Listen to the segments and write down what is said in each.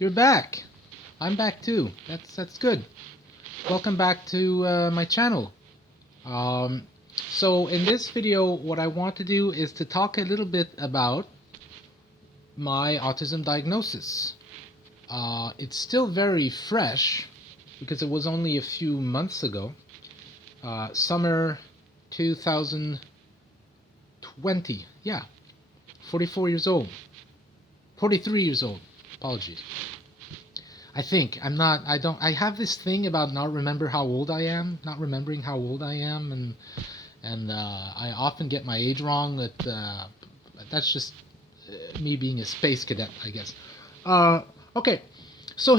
You're back. I'm back too. That's good. Welcome back to my channel. Um, so in this video, what I want to do is to talk a little bit about my autism diagnosis. It's still very fresh because it was only a few months ago. Summer 2020. Yeah, 44 years old. 43 years old. Apologies. I have this thing about not remembering how old I am, and I often get my age wrong, but that's just me being a space cadet, I guess. Okay, so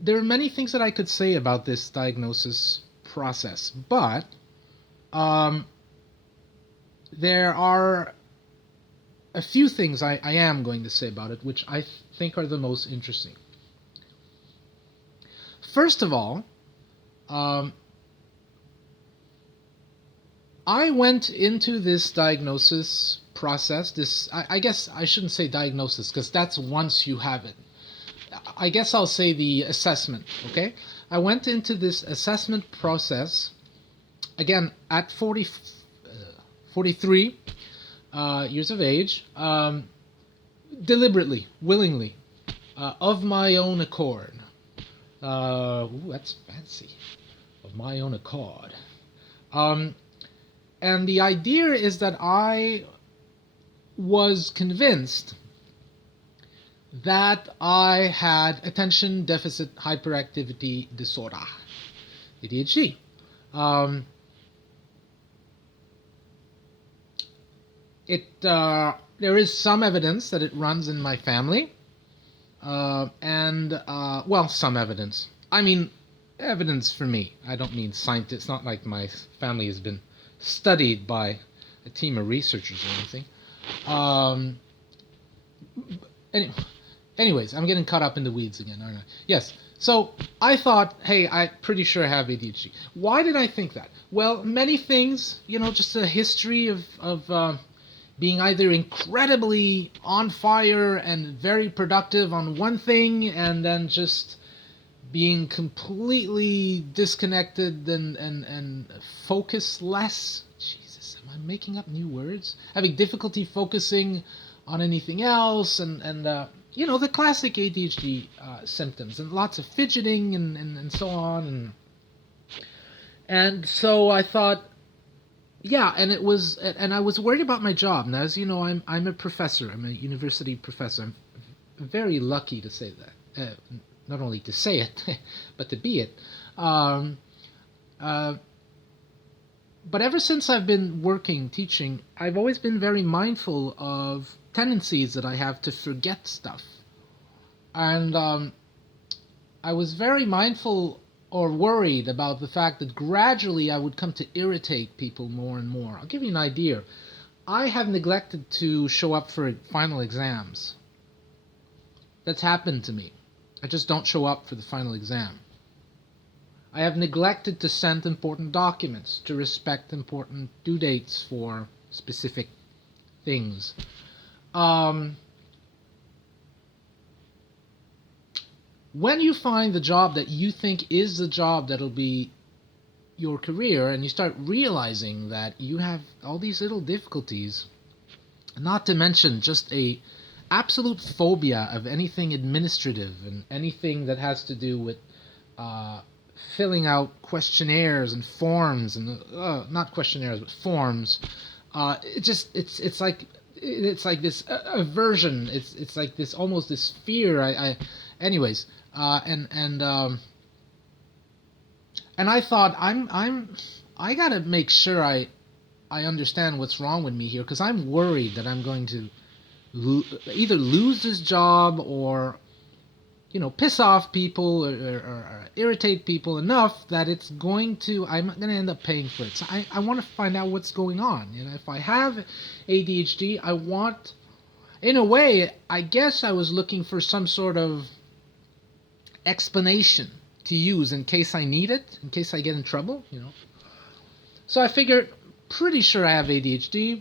there are many things that I could say about this diagnosis process, but there are a few things I am going to say about it, which I think are the most interesting. First of all, I went into this diagnosis process. I guess I shouldn't say diagnosis because that's once you have it. I guess I'll say the assessment, okay? I went into this assessment process, again, at 43 years of age, deliberately, willingly, of my own accord. Ooh, that's fancy. Of my own accord. And the idea is that I was convinced that I had attention deficit hyperactivity disorder, ADHD. There is some evidence that it runs in my family. Well, some evidence. I mean, evidence for me. I don't mean scientists. It's not like my family has been studied by a team of researchers or anything. Anyways, I'm getting caught up in the weeds again, aren't I? Yes. So I thought, hey, I'm pretty sure I have ADHD. Why did I think that? Well, many things. Just a history of being either incredibly on fire and very productive on one thing, and then just being completely disconnected and focused-less. Jesus, am I making up new words? Having difficulty focusing on anything else, and the classic ADHD symptoms, and lots of fidgeting and so on. And so I thought, yeah, and I was worried about my job. Now, as you know, I'm a professor. I'm a university professor. I'm very lucky to say that. Not only to say it, but to be it. But ever since I've been teaching, I've always been very mindful of tendencies that I have to forget stuff. And I was very mindful or worried about the fact that gradually I would come to irritate people more and more. I'll give you an idea. I have neglected to show up for final exams. That's happened to me. I just don't show up for the final exam. I have neglected to send important documents, to respect important due dates for specific things. When you find the job that you think is the job that'll be your career, and you start realizing that you have all these little difficulties, not to mention just a absolute phobia of anything administrative and anything that has to do with filling out questionnaires and forms, and not questionnaires but forms. It's like this aversion. It's like this, almost this fear. Anyways. And I thought I gotta make sure I understand what's wrong with me here, because I'm worried that I'm going to either lose this job or piss off people or irritate people enough that I'm going to end up paying for it. So I want to find out what's going on. If I have ADHD, I want, in a way, I guess I was looking for some sort of explanation to use in case I need it, in case I get in trouble. So I figured, pretty sure I have ADHD.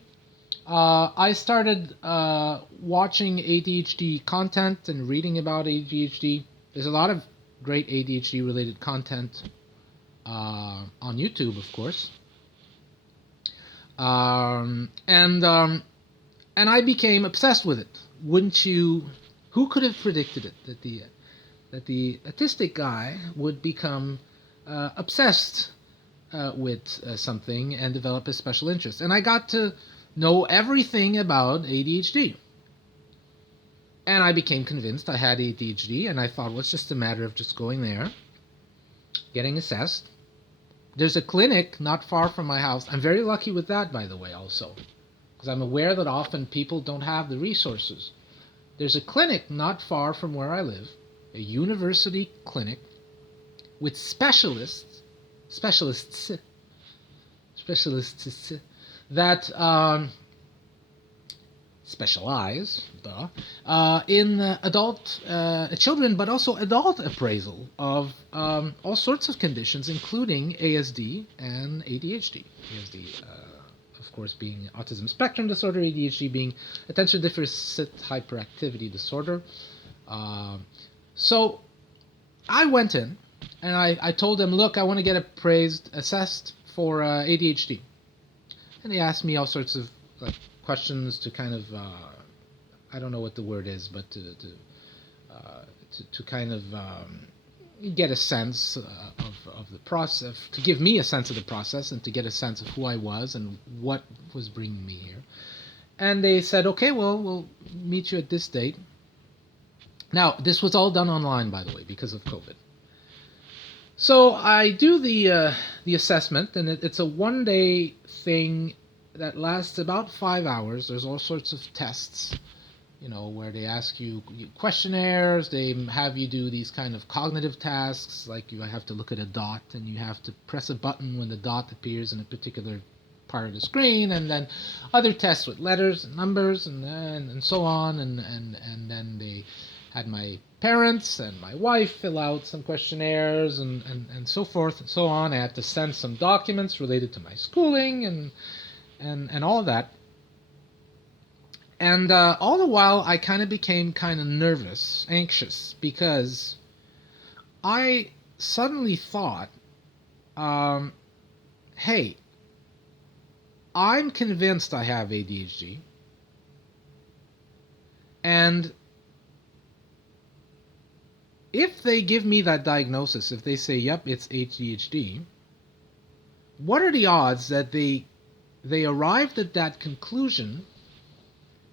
I started watching ADHD content and reading about ADHD. There's a lot of great ADHD related content on YouTube, of course. And I became obsessed with it. Wouldn't you? Who could have predicted it that the autistic guy would become obsessed with something and develop a special interest? And I got to know everything about ADHD. And I became convinced I had ADHD, and I thought, well, it's just a matter of just going there, getting assessed. There's a clinic not far from my house. I'm very lucky with that, by the way, also, because I'm aware that often people don't have the resources. There's a clinic not far from where I live, a university clinic with specialists that specialize in adult children, but also adult appraisal of all sorts of conditions, including ASD and ADHD. ASD, of course, being autism spectrum disorder, ADHD being attention deficit hyperactivity disorder. So I went in and I told them, look, I want to get assessed for ADHD. And they asked me all sorts of like questions to kind of I don't know what the word is, but to kind of get a sense of the process, to give me a sense of the process, and to get a sense of who I was and what was bringing me here. And they said, okay, well, we'll meet you at this date. Now, this was all done online, by the way, because of COVID. So I do the assessment, and it's a one-day thing that lasts about 5 hours. There's all sorts of tests, where they ask you questionnaires. They have you do these kind of cognitive tasks, like you have to look at a dot, and you have to press a button when the dot appears in a particular part of the screen, and then other tests with letters and numbers and so on, and then they had my parents and my wife fill out some questionnaires and so forth and so on. I had to send some documents related to my schooling and all of that. And all the while, I kind of became kind of nervous, anxious, because I suddenly thought, hey, I'm convinced I have ADHD, and if they give me that diagnosis, if they say, yep, it's ADHD, what are the odds that they arrived at that conclusion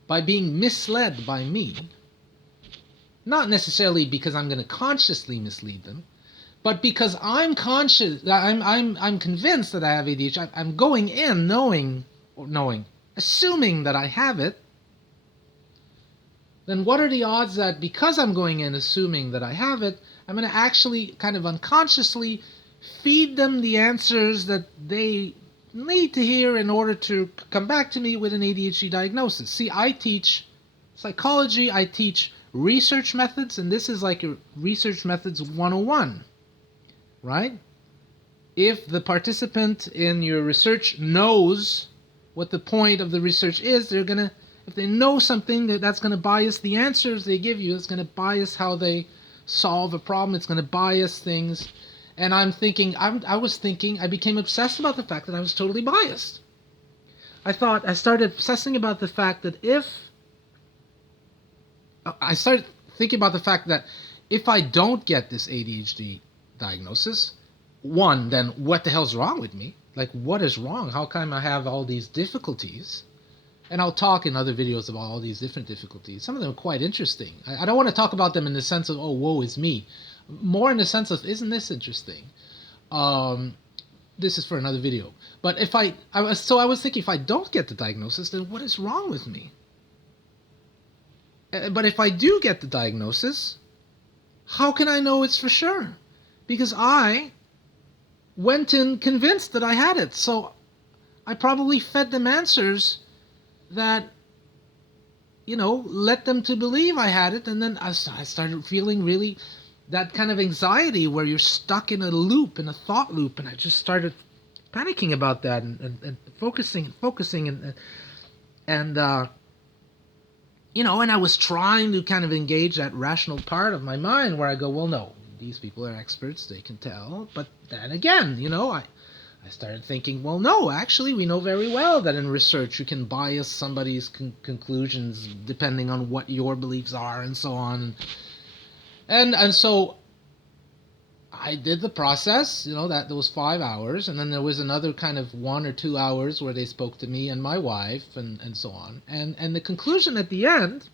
by being misled by me? Not necessarily because I'm going to consciously mislead them, but because I'm convinced that I have ADHD. I'm going in assuming that I have it. Then what are the odds that because I'm going in assuming that I have it, I'm going to actually kind of unconsciously feed them the answers that they need to hear in order to come back to me with an ADHD diagnosis? See, I teach psychology, I teach research methods, and this is like a research methods 101, right? If the participant in your research knows what the point of the research is, if they know something, that's going to bias the answers they give you. It's going to bias how they solve a problem. It's going to bias things. And I became obsessed about the fact that I was totally biased. I started obsessing about the fact that I started thinking about the fact that if I don't get this ADHD diagnosis, then what the hell's wrong with me? Like, what is wrong? How come I have all these difficulties? And I'll talk in other videos about all these different difficulties. Some of them are quite interesting. I don't want to talk about them in the sense of, oh, woe is me. More in the sense of, isn't this interesting? This is for another video. But I was thinking, if I don't get the diagnosis, then what is wrong with me? But if I do get the diagnosis, how can I know it's for sure? Because I went in convinced that I had it. So I probably fed them answers that, led them to believe I had it. And then I started feeling really that kind of anxiety where you're stuck in a thought loop. And I just started panicking about that and focusing. And and I was trying to kind of engage that rational part of my mind where I go, well, no, these people are experts, they can tell. But then again, I started thinking, well, no, actually, we know very well that in research you can bias somebody's conclusions depending on what your beliefs are and so on. And so I did the process, that those 5 hours, and then there was another kind of 1 or 2 hours where they spoke to me and my wife and so on. And the conclusion at the end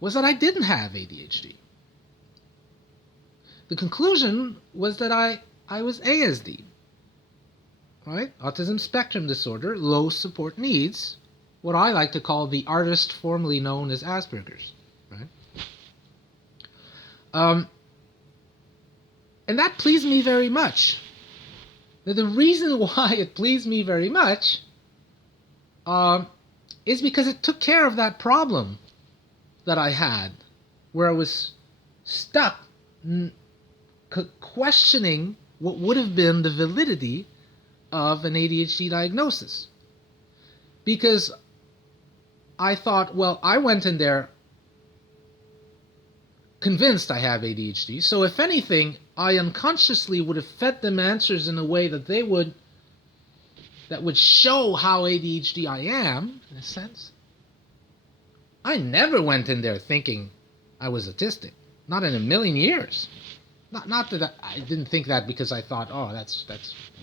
was that I didn't have ADHD. The conclusion was that I was ASD, right? Autism spectrum disorder, low support needs, what I like to call the artist formerly known as Aspergers, right? And that pleased me very much. Now, the reason why it pleased me very much is because it took care of that problem that I had, where I was stuck questioning what would have been the validity of an ADHD diagnosis. Because I thought, well, I went in there convinced I have ADHD, so if anything, I unconsciously would have fed them answers in a way that would show how ADHD I am, in a sense. I never went in there thinking I was autistic. Not in a million years. Not that I didn't think that because I thought, oh, that's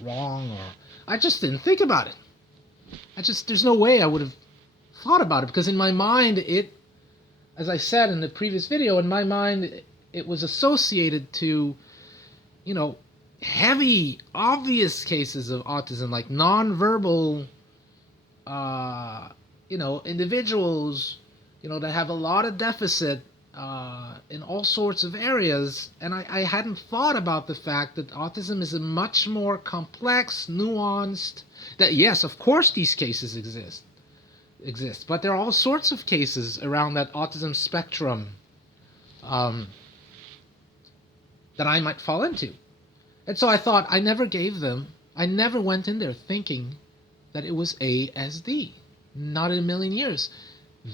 wrong, or I just didn't think about it. There's no way I would have thought about it, because in my mind, as I said in the previous video, in my mind, it was associated to, heavy, obvious cases of autism, like nonverbal, individuals, that have a lot of deficit in all sorts of areas. And I hadn't thought about the fact that autism is a much more complex, nuanced, that yes, of course these cases exist, but there are all sorts of cases around that autism spectrum that I might fall into. And so I thought, I never went in there thinking that it was ASD. Not in a million years.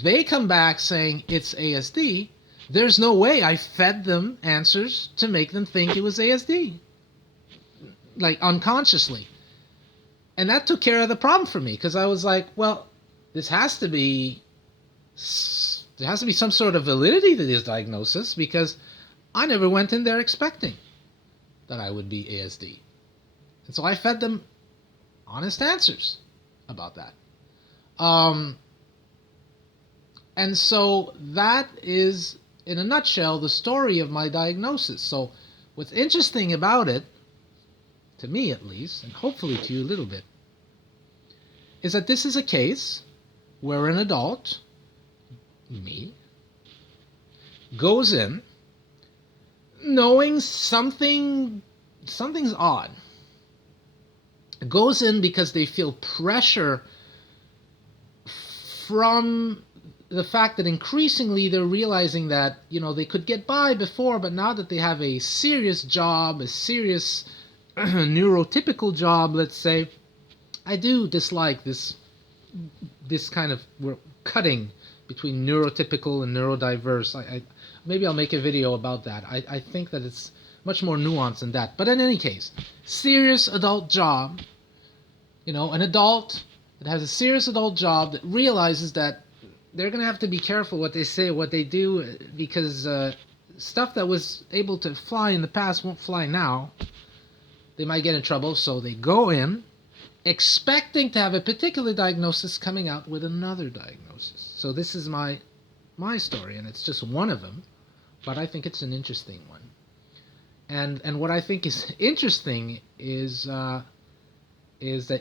They come back saying it's ASD. There's no way I fed them answers to make them think it was ASD. Like, unconsciously. And that took care of the problem for me, because I was like, well, there has to be some sort of validity to this diagnosis, because I never went in there expecting that I would be ASD. And so I fed them honest answers about that. And so that is, in a nutshell, the story of my diagnosis. So what's interesting about it, to me at least, and hopefully to you a little bit, is that this is a case where an adult, me, goes in knowing something's odd. Goes in because they feel pressure from the fact that increasingly they're realizing that, they could get by before, but now that they have a serious job, a serious neurotypical job, let's say, I do dislike this kind of cutting between neurotypical and neurodiverse. Maybe I'll make a video about that. I think that it's much more nuanced than that. But in any case, serious adult job, an adult that has a serious adult job that realizes that they're going to have to be careful what they say, what they do, because stuff that was able to fly in the past won't fly now. They might get in trouble, so they go in expecting to have a particular diagnosis, coming out with another diagnosis. So this is my story, and it's just one of them, but I think it's an interesting one. And what I think is interesting is that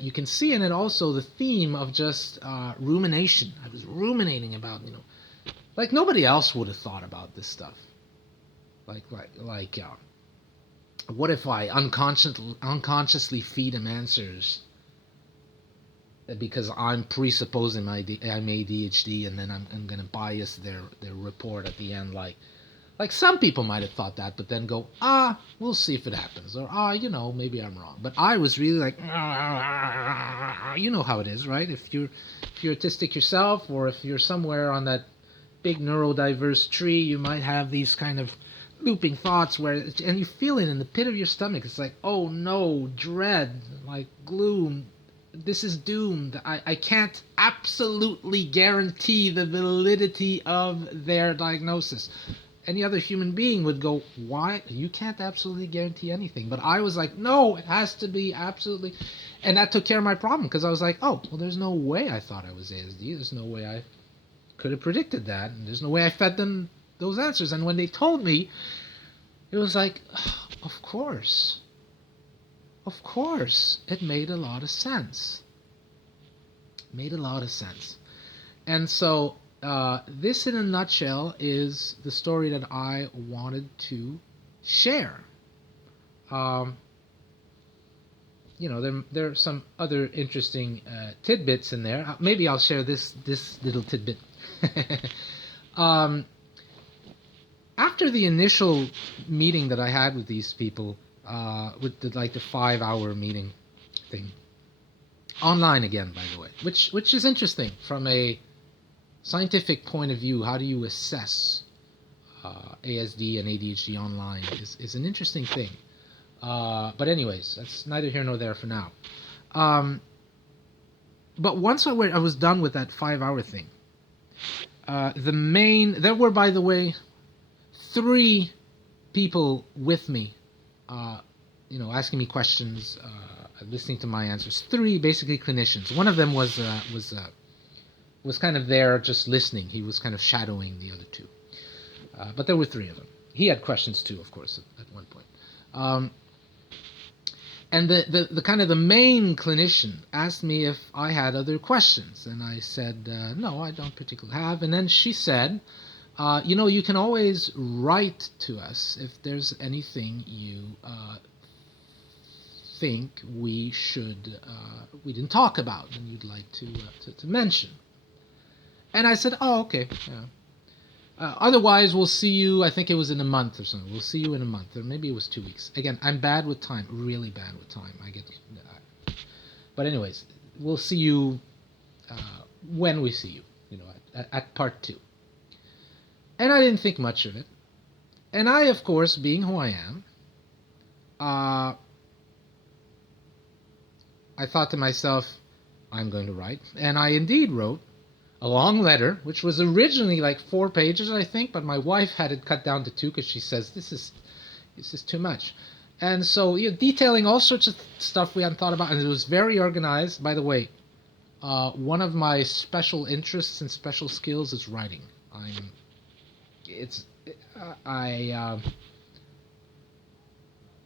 you can see in it also the theme of just rumination. I was ruminating about, like nobody else would have thought about this stuff. What if I unconsciously feed them answers because I'm presupposing I'm ADHD, and then I'm going to bias their report at the end, like, Like some people might have thought that, but then go, we'll see if it happens, or maybe I'm wrong. But I was really like, you know how it is, right? If you're autistic yourself, or if you're somewhere on that big neurodiverse tree, you might have these kind of looping thoughts and you feel it in the pit of your stomach. It's like, oh no, dread, like gloom. This is doomed. I can't absolutely guarantee the validity of their diagnosis. Any other human being would go, why? You can't absolutely guarantee anything. But I was like, no, it has to be absolutely. And that took care of my problem, because I was like, oh, well, there's no way I thought I was ASD. There's no way I could have predicted that. And there's no way I fed them those answers. And when they told me, it was like, of course. Of course. It made a lot of sense. Made a lot of sense. And so this, in a nutshell, is the story that I wanted to share. There are some other interesting tidbits in there. Maybe I'll share this little tidbit. After the initial meeting that I had with these people, with the 5-hour meeting thing, online again, by the way, which is interesting from a scientific point of view. How do you assess ASD and ADHD online is an interesting thing. But anyways, that's neither here nor there for now. But once I was done with that 5-hour thing, there were, by the way, 3 people with me, asking me questions, listening to my answers. 3 basically clinicians. One of them was kind of there just listening. He was kind of shadowing the other 2. But there were 3 of them. He had questions too, of course, at one point. And the kind of the main clinician asked me if I had other questions, and I said, no, I don't particularly have. And then she said, you can always write to us if there's anything you think we didn't talk about and you'd like to mention. And I said, oh, okay, yeah. Otherwise, we'll see you, I think it was in a month or something. We'll see you in a month, or maybe it was 2 weeks. Again, I'm bad with time, really bad with time. But anyways, we'll see you when we see you, at part 2. And I didn't think much of it. And I, of course, being who I am, I thought to myself, I'm going to write. And I indeed wrote a long letter, which was originally 4 pages, I think, but my wife had it cut down to 2 because she says this is too much. And so, detailing all sorts of stuff we hadn't thought about, and it was very organized. By the way, one of my special interests and special skills is writing.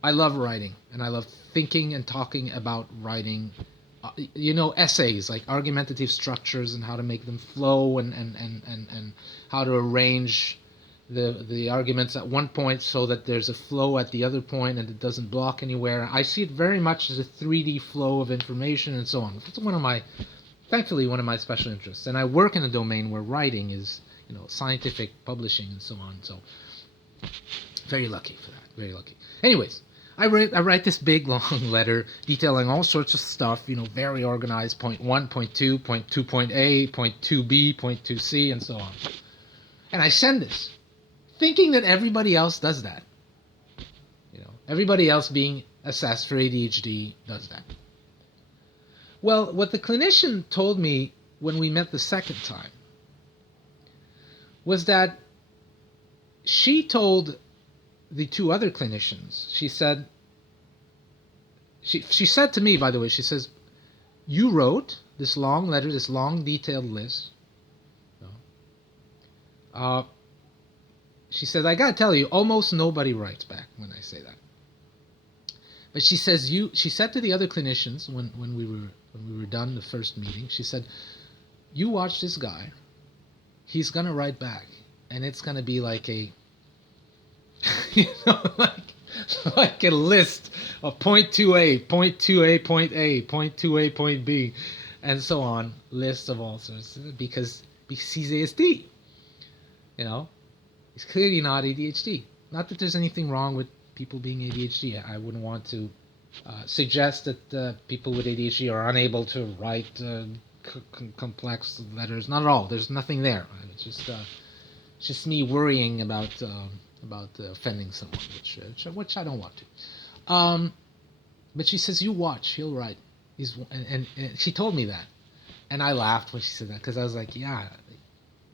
I love writing, and I love thinking and talking about writing. Essays, like argumentative structures and how to make them flow, and how to arrange the arguments at one point so that there's a flow at the other point and it doesn't block anywhere. I see it very much as a 3D flow of information and so on. It's thankfully one of my special interests. And I work in a domain where writing is, scientific publishing and so on. So very lucky for that. Very lucky. Anyways, I write this big long letter detailing all sorts of stuff, very organized, point 1, point 2, point 2, point A, point 2B, point 2C, and so on. And I send this, thinking that everybody else does that. Everybody else being assessed for ADHD does that. Well, what the clinician told me when we met the second time was that she told the 2 other clinicians, she said to me, by the way, she says, you wrote this long letter, this long detailed list. She says, I gotta tell you, almost nobody writes back when I say that. But she says, she said to the other clinicians when we were done the first meeting, she said, you watch this guy, he's gonna write back, and it's gonna be like a like a list of point 2A, point 2A, point A, point 2A, point B, and so on, lists of all sorts, because he's ASD, He's clearly not ADHD. Not that there's anything wrong with people being ADHD. I wouldn't want to suggest that people with ADHD are unable to write complex letters. Not at all. There's nothing there. It's just me worrying about offending someone, which I don't want to. But she says, "You watch. He'll write." And she told me that, and I laughed when she said that because I was like, "Yeah,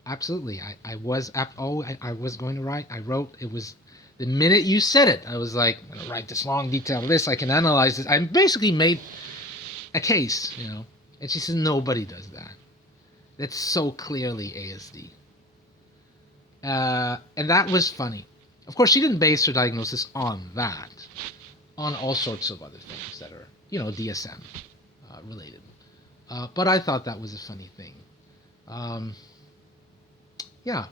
absolutely. I was I was going to write. I wrote. It was the minute you said it. I was like, I'm gonna write this long, detailed list. I can analyze it. I basically made a case, you know." And she says, "Nobody does that. That's so clearly ASD." And that was funny. Of course, she didn't base her diagnosis on that, on all sorts of other things that are, DSM related. But I thought that was a funny thing. Yeah.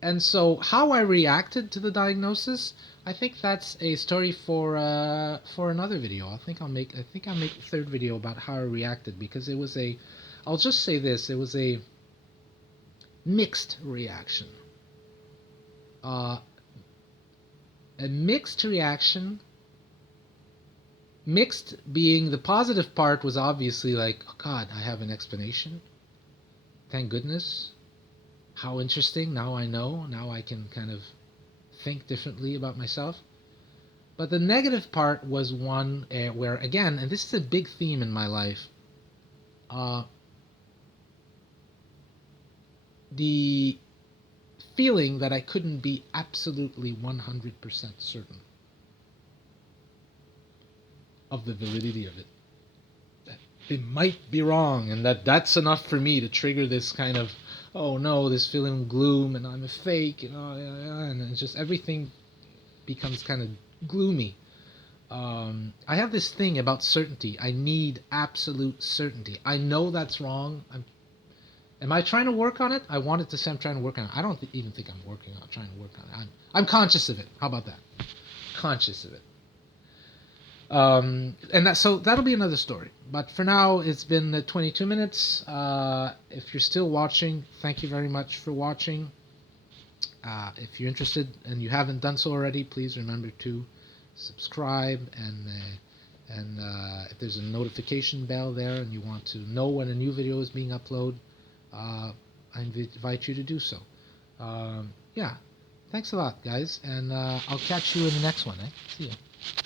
And so, how I reacted to the diagnosis, I think that's a story for another video. I think I'll make a third video about how I reacted, because it was I'll just say this, it was a mixed reaction. A mixed reaction. Mixed being the positive part was obviously like, oh God, I have an explanation. Thank goodness. How interesting. Now I know. Now I can kind of think differently about myself. But the negative part was one where, again, and this is a big theme in my life, the feeling that I couldn't be absolutely 100% certain of the validity of it. That it might be wrong, and that's enough for me to trigger this kind of, oh no, this feeling of gloom, and I'm a fake, and it's just everything becomes kind of gloomy. I have this thing about certainty. I need absolute certainty. I know that's wrong. Am I trying to work on it? I wanted to say I'm trying to work on it. I don't even think I'm trying to work on it. I'm conscious of it. How about that? Conscious of it. And so that'll be another story. But for now, it's been 22 minutes. If you're still watching, thank you very much for watching. If you're interested and you haven't done so already, please remember to subscribe, and if there's a notification bell there and you want to know when a new video is being uploaded, I invite you to do so. Yeah, thanks a lot, guys, and I'll catch you in the next one. See ya.